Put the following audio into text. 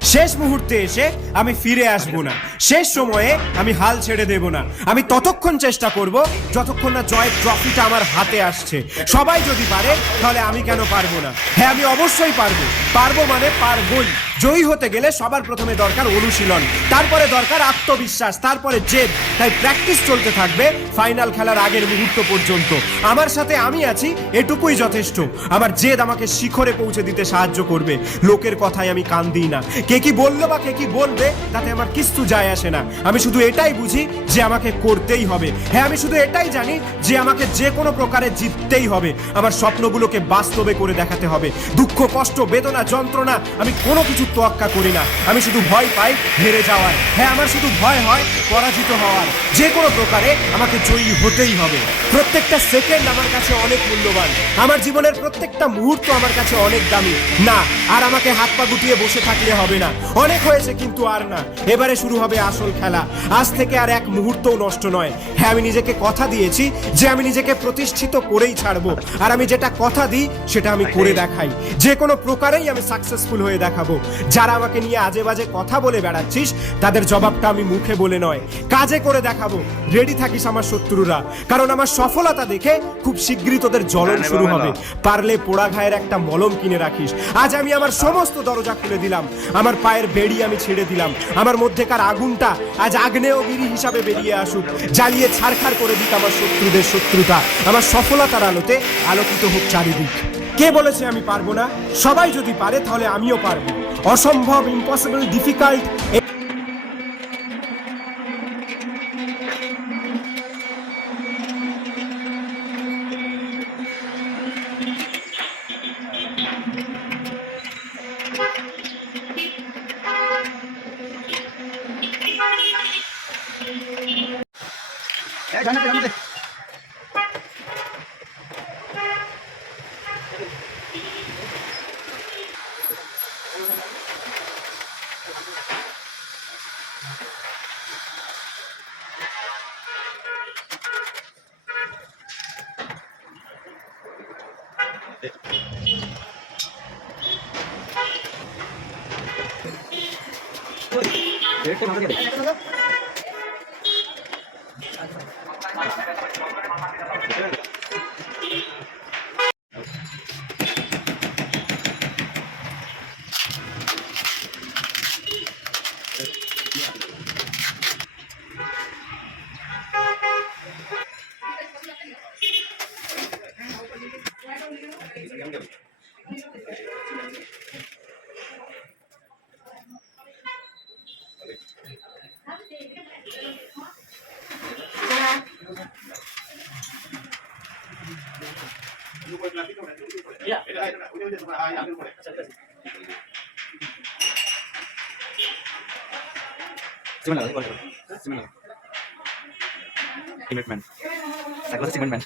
শেষ মুহূর্তে এসে আমি ফিরে আসব না, শেষ সময়ে আমি হাল ছেড়ে দেব না। আমি ততক্ষণ চেষ্টা করব যতক্ষণ না জয়ের ট্রফিটা আমার হাতে আসছে। সবাই যদি পারে তাহলে আমি কেন পারবো না? হ্যাঁ, আমি অবশ্যই পারবো। পারবো মানে পারবোই। জয়ী হতে গেলে সবার প্রথমে দরকার অনুশীলন, তারপরে দরকার আত্মবিশ্বাস, তারপরে জেদ। তাই প্র্যাকটিস চলতে থাকবে ফাইনাল খেলার আগের মুহূর্ত পর্যন্ত। আমার সাথে আমি আছি, এটুকুই যথেষ্ট। আমার জেদ আমাকে শিখরে পৌঁছে দিতে সাহায্য করবে। লোকের কথায় আমি কান দিই না। কে কি বললো বা কে কি বলবে তাতে আমার কিছু যায় আসে না। আমি শুধু এটাই বুঝি যে আমাকে করতেই হবে। হ্যাঁ, আমি শুধু এটাই জানি যে আমাকে যে কোনো প্রকারে জিততেই হবে। আমার স্বপ্নগুলোকে বাস্তবে করে দেখাতে হবে। দুঃখ, কষ্ট, বেদনা, যন্ত্রণা, আমি কোনো কিছু তোয়াক্কা করি না। আমি শুধু ভয় পাই হেরে যাওয়ার। হ্যাঁ, আমার শুধু ভয় হয় পরাজিত হওয়ার। যে কোনো প্রকারে আমাকে জয়ী হতেই হবে। প্রত্যেকটা সেকেন্ড আমার কাছে অনেক মূল্যবান। আমার জীবনের প্রত্যেকটা মুহূর্ত আমার কাছে অনেক দামি। না, আর আমাকে হাত পা গুটিয়ে বসে থাকলে হবে না। অনেক হয়েছে, কিন্তু আর না। এবারে শুরু হবে আসল খেলা। আজ থেকে আর এক মুহূর্তও নষ্ট নয়। হ্যাঁ, আমি নিজেকে কথা দিয়েছি যে আমি নিজেকে প্রতিষ্ঠিত করেই ছাড়বো। আর আমি যেটা কথা দিই সেটা আমি করে দেখাই। যে কোনো প্রকারেই আমি সাকসেসফুল হয়ে দেখাবো। যারা আমাকে নিয়ে আজে বাজে কথা বলে বেড়াচ্ছিস তাদের জবাবটা আমি মুখে বলে নয়, কাজে করে দেখাবো। রেডি থাকিস আমার শত্রুরা, কারণ আমার সফলতা দেখে খুব শীঘ্রই তোদের জ্বলন শুরু হবে। পারলে পোড়া ঘায়ের একটা মলম কিনে রাখিস। আজ আমি আমার সমস্ত দরজা খুলে দিলাম। আমার পায়ের বেড়ি আমি ছেড়ে দিলাম। আমার মধ্যেকার আগুনটা আজ আগ্নেয়গিরি হিসাবে বেরিয়ে আসুক। জ্বালিয়ে ছারখার করে দিক আমার শত্রুদের শত্রুতা। আমার সফলতার আলোতে আলোকিত হোক চারিদিক। কে বলেছে আমি পারবো না? সবাই যদি পারে তাহলে আমিও পারবো। অসম্ভব, ইম্পসিবল, ডিফিকাল্ট, সিমেন্ট ম্যান,